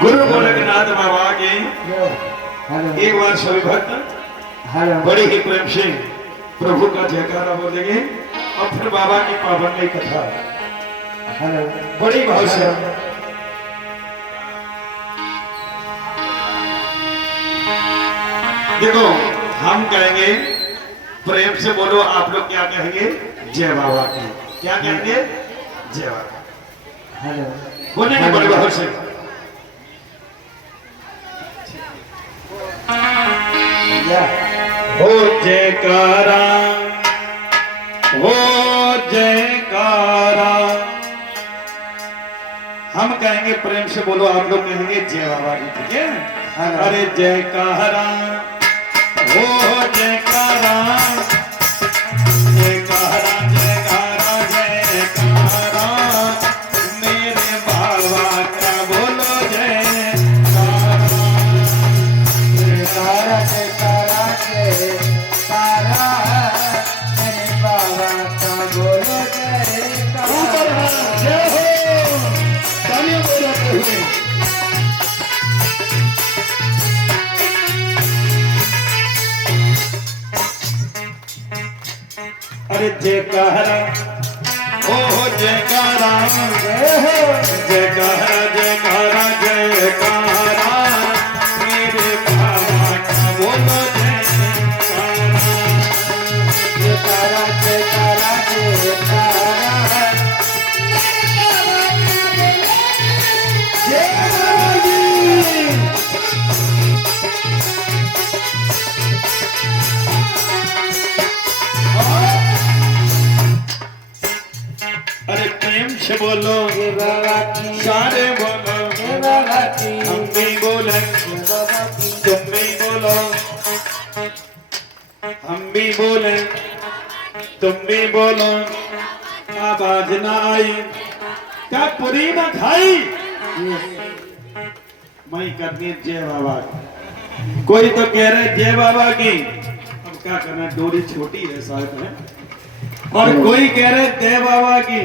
गुरु गोलकनाथ बाबा के एक बार सभी भक्त बड़े ही प्रेम से प्रभु का जयकारा बोलेंगे और फिर बाबा की पावन कथा बड़ी भाव से देखो। हम कहेंगे प्रेम से बोलो, आप लोग क्या कहेंगे? जय बाबा की। क्या कहेंगे? जय बाबा बोलेंगे बड़े भाव से। हो जयकारा, हो जयकारा। हम कहेंगे प्रेम से बोलो, आप लोग कहेंगे जय बाबा की। ठीक है? अरे जयकारा, हो जयकारा, जयकारा जयकारा जयकारा मेरे बाबा का बोलो जयकारा, जयकारा जयकारा जयकारा मेरे बाबा का बोलो जयकारा। जय हो, तालियां बजाते हुए। अरे जयकारा, ओ जयकारा, जयकारा जयकारा जयकारा मेरे बाबा का बोलो जयकारा, जयकारा जयकारा जयकारा अरे प्रेम से बोलो, जय बाबा की, सारे बोलो, जय बाबा की, हम भी बोले, जय बाबा की, तुम भी बोलो, हम भी बोले, तुम भी बोलो। आवाज ना आई क्या पूरी ना खाई, मैं करनी जय बाबा की। कोई तो कह रहे जय बाबा की, अब क्या करना, डोरी छोटी है शायद है। और कोई कह रहे जय बाबा की,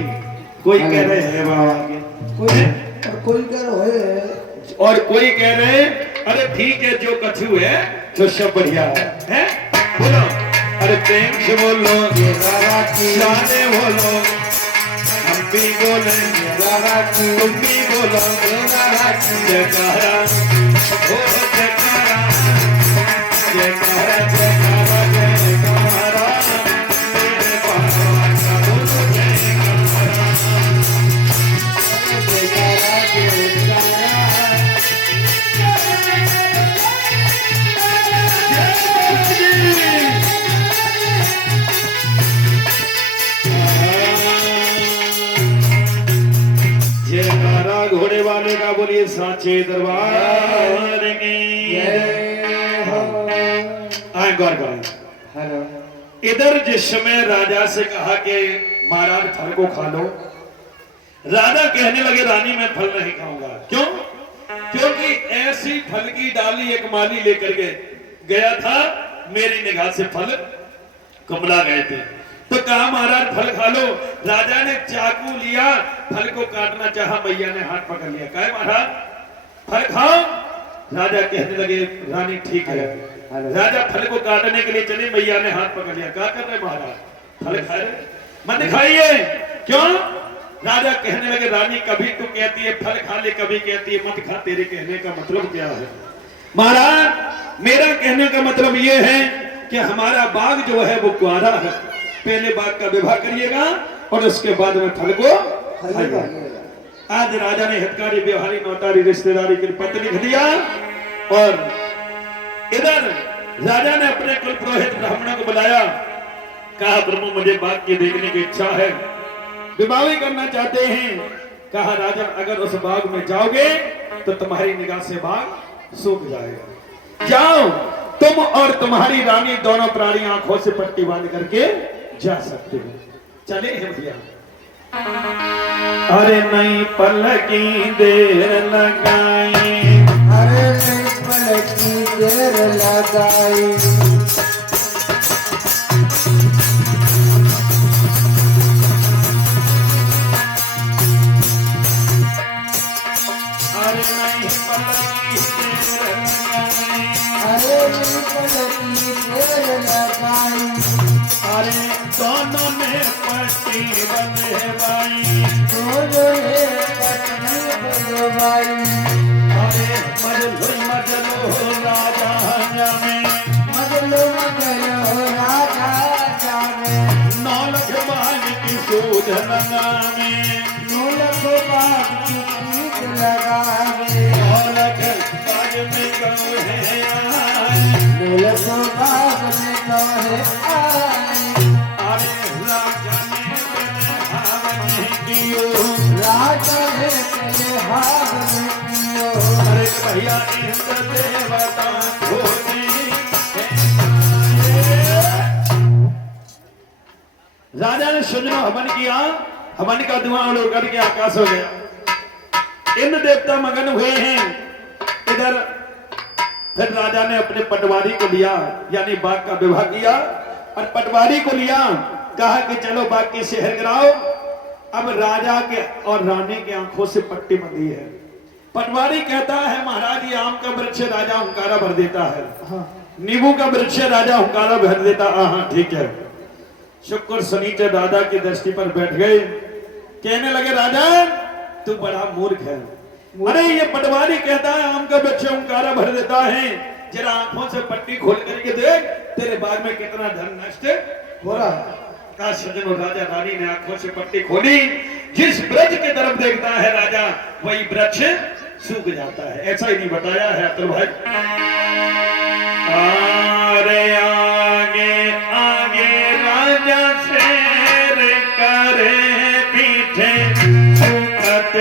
कोई कह रहे है बाबा की, कोई करो है और कोई कह रहे अरे ठीक है जो कछु है जो सब बढ़िया है? बोलो, अरे प्रेम से बोलो, जय बाबा की, शाने बोलो, हम भी बोले, जय बाबा की, तुम भी बोलो, जय बाबा की, जयकारा, हो जयकारा, जयकारा जयकारा जयकारा मेरे बाबा का बोलो जयकारा। जयकारा जयकारा जयकारा घोड़े वाले का बोलिए साचे दरबार की। जय हो। आए गौर करें, हेलो इधर जिस समय राजा से कहा कि महाराज फल को खा लो, राजा कहने लगे रानी मैं फल नहीं खाऊंगा। क्यों? क्योंकि ऐसी फल की डाली एक माली लेकर के गया था, मेरी निगाह से फल कमला गए थे। तो कहा महाराज फल खा लो। राजा ने चाकू लिया, फल को काटना चाहा, मैया ने हाथ पकड़ लिया। कहे महाराज फल खाओ। राजा कहने लगे रानी ठीक है। राजा फल को काटने के लिए चले, मैया ने हाथ पकड़ लिया। क्या कर रहे महाराज? फल खा रहे? मत खाइए। क्यों? राजा कहने लगे रानी कभी तो कहती है फल खा ले, कभी कहती है मत खा। तेरे कहने का मतलब क्या है? महाराज मेरा कहने का मतलब ये है कि हमारा बाग जो है वो कुआरा है, पहले बाग का विवाह करिएगा और उसके बाद में फल को खाइएगा। आज राजा ने हितकारी व्यवहारी नौतारी रिश्तेदारी के पत्र लिख दिया और इधर राजा ने अपने कुल पुरोहित ब्राह्मणों को बुलाया। कहा प्रभु मुझे बाग की देखने की इच्छा है, विवाह भी करना चाहते हैं। कहा राजा अगर उस बाग में जाओगे तो तुम्हारी निगाह से बाग सूख जाएगा। जाओ तुम और तुम्हारी रानी दोनों प्राणी आंखों से पट्टी बांध करके जा सकते हो। चले हैं भैया। अरे नहीं पल की देर लगाई, अरे नहीं पल की देर लगाई, अरे नहीं पलकी देर लगाई, अरे नहीं पलकी देर लगाई, अरे दोनों ने पट्टी बंधवाई, दोनों ने पट्टी बंधवाई, अरे मजलो राजा जाने, मजलो राजा जाने, 9 लाख बाग की सूद लगावे, 9 लाख बाग की सूद लगावे, 9 लाख बाग में कहे आए, 9 लाख बाग में कहे आए, अरे राजा ने हावन कियो, राजा ने तेरे हाथ में कियो, अरे भैया इंद्र देवता धोनी, राजा ने सुजनो हवन किया, हवन का धुआं उड़ करके आकाश हो गया। इंद्र देवता मगन हुए हैं। इधर फिर राजा ने अपने पटवारी को लिया, यानी बाग का विवाह किया और पटवारी को लिया, कहा कि चलो बाग की शहर गिराओ। अब राजा के और रानी की आंखों से पट्टी बंधी है। पटवारी कहता है महाराज ये आम का वृक्ष राजा हुंकारा भर देता है, नींबू का वृक्ष राजा हुंकारा भर देता। हाँ ठीक है। शुक्र शनिचर दादा की दृष्टि पर बैठ गए, कहने लगे राजा तू बड़ा मूर्ख है। अरे ये पटवारी कहता है आम का वृक्ष हुंकारा भर देता है, जरा आंखों से पट्टी खोल करके देख तेरे बाग में कितना धन नष्ट हो रहा है। का सज्जनों राजा रानी ने आंखों से पट्टी खोली, जिस वृक्ष की तरफ देखता है राजा वही वृक्ष सूख जाता है। ऐसा ही नहीं बताया है अतुल भाई। अरे आगे आगे राजा शेर करे पीछे सुखत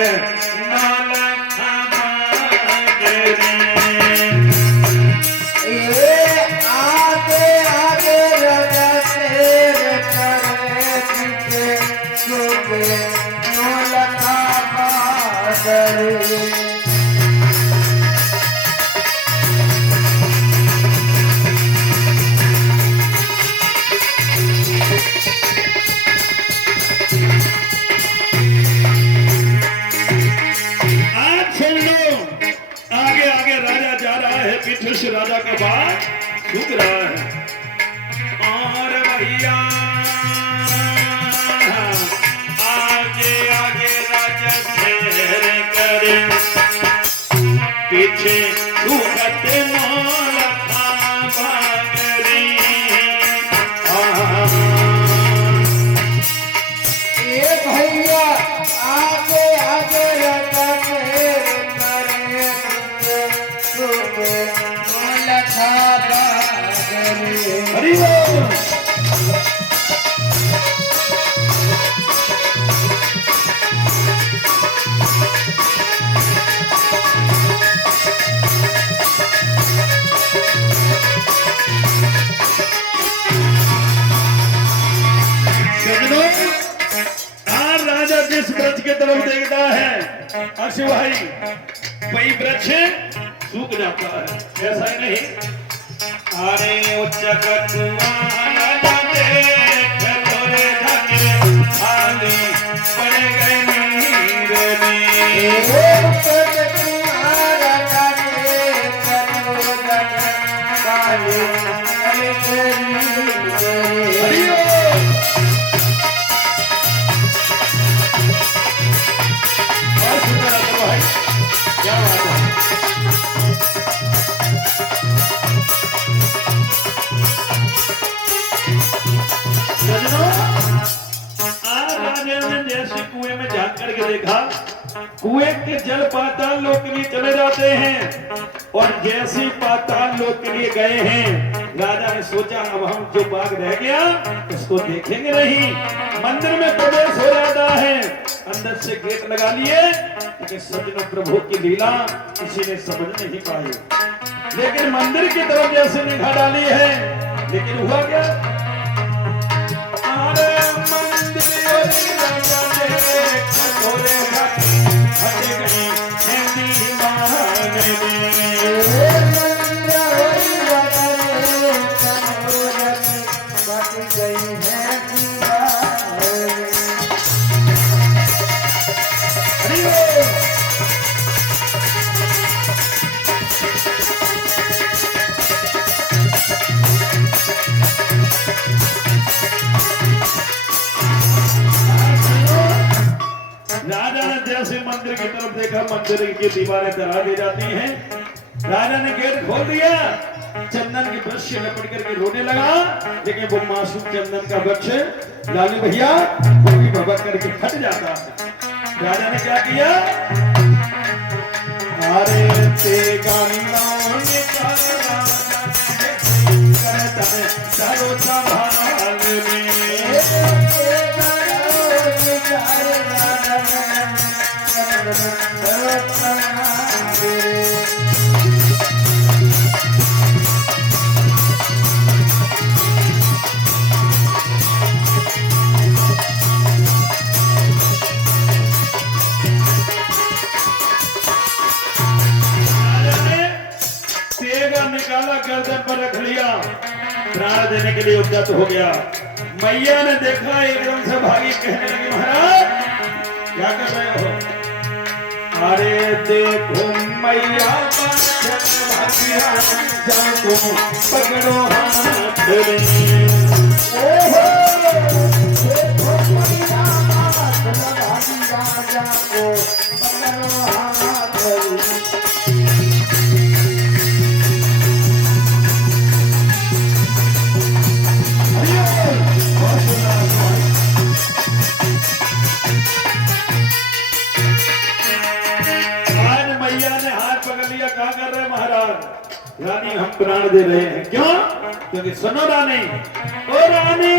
नौलखा मांगरी। ये आगे आगे राजा शेर करे पीछे सुखे 9 लाख मांगरी। पीछे से राजा का बाग सूख रहा है। और भैया आगे आगे राजा शेर करे पीछे सूखत 9 लाख बागरी। ये भैया आगे आगे राजा शेर करे सुखे 9 लाख बागरी। हरि बोल। राजा जिस वृक्ष की तरफ देखता है अक्षय भाई वही वृक्ष सूख जाता है। ऐसा ही नहीं। अरे उच्च खाली पड़ गए नीर क्या बात है। जैसे कुएं में झांक करके देखा, कुएं के जल पाताल लोक के लिए चले जाते हैं और जैसे पाताल लोक के लिए गए हैं, राजा ने सोचा अब हम जो बाग रह गया उसको देखेंगे नहीं। मंदिर में प्रवेश हो जाता है, अंदर से गेट लगा लिए, लेकिन सज्जनों प्रभु की लीला किसी ने समझ नहीं पाई। लेकिन मंदिर की तरफ जैसे निगाह डाली है, लेकिन हुआ क्या? की तरफ देखा, मंदिर की दीवारें दरा दी जाती हैं। राजा ने गेट खोल दिया, चंदन की ब्रश से लपट करके रोने लगा, लेकिन वो मासूम चंदन का वृक्ष लालू भैया कोई भबक करके फट जाता है। राजा ने क्या किया, अरे तेगा नाम निकाला करता है चारों संभाल में। निकाला, गर्दन पर रख लिया, प्राण देने के लिए उद्यत हो गया। मैया ने देखा, एकदम से भागी, कहने लगी महाराज क्या कर रहे हो? अरे देखो मैया जाको पकड़ो हाथ में। देखो मैया जाको पकड़ो हाथ में। क्या कर रहे महाराज? रानी हम प्राण दे रहे हैं। क्यों? क्योंकि सुनो रानी, ओ रानी,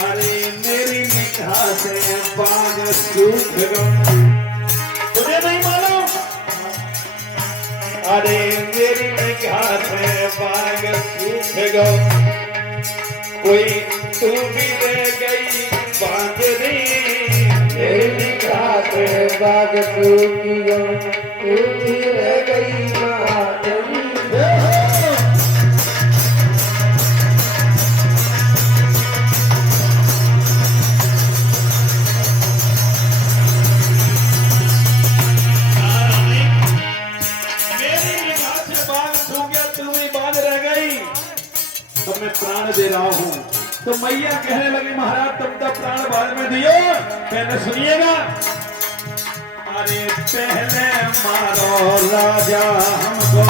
अरे मेरी निगाह से बाग सूख गया, तुझे नहीं मालूम? अरे मेरी निगाह से बाग सूख गया, कोई तू भी रह गई बांधरी, मेरी निगाह से बाग सूख गया, तू भी रह गई बांधरी। मैं प्राण दे रहा हूं। तो मैया कहने लगी महाराज तुम तो प्राण बाद में दियो, पहले सुनिएगा। अरे पहले मारो राजा हमको।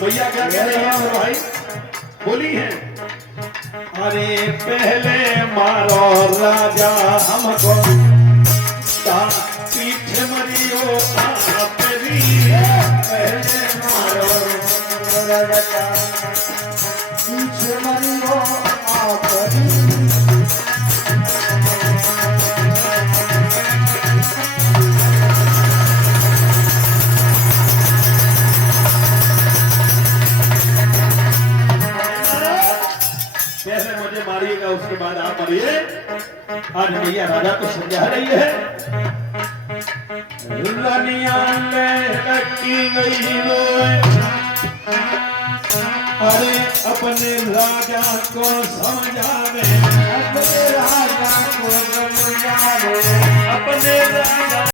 मैया क्या कह रही है भाई? बोली है, अरे पहले मारो राजा हमको, पीछे मरियो आपरी, पहले मारो राजा पीछे मरियो आपरी। कैसे मुझे मारिएगा उसके बाद आप मरिए। आज मैया राजा को समझा रही है। रानिया लटकी गई रोए, अरे अपने राजा को समझावे, अपने राजा को समझावे, अपने राजा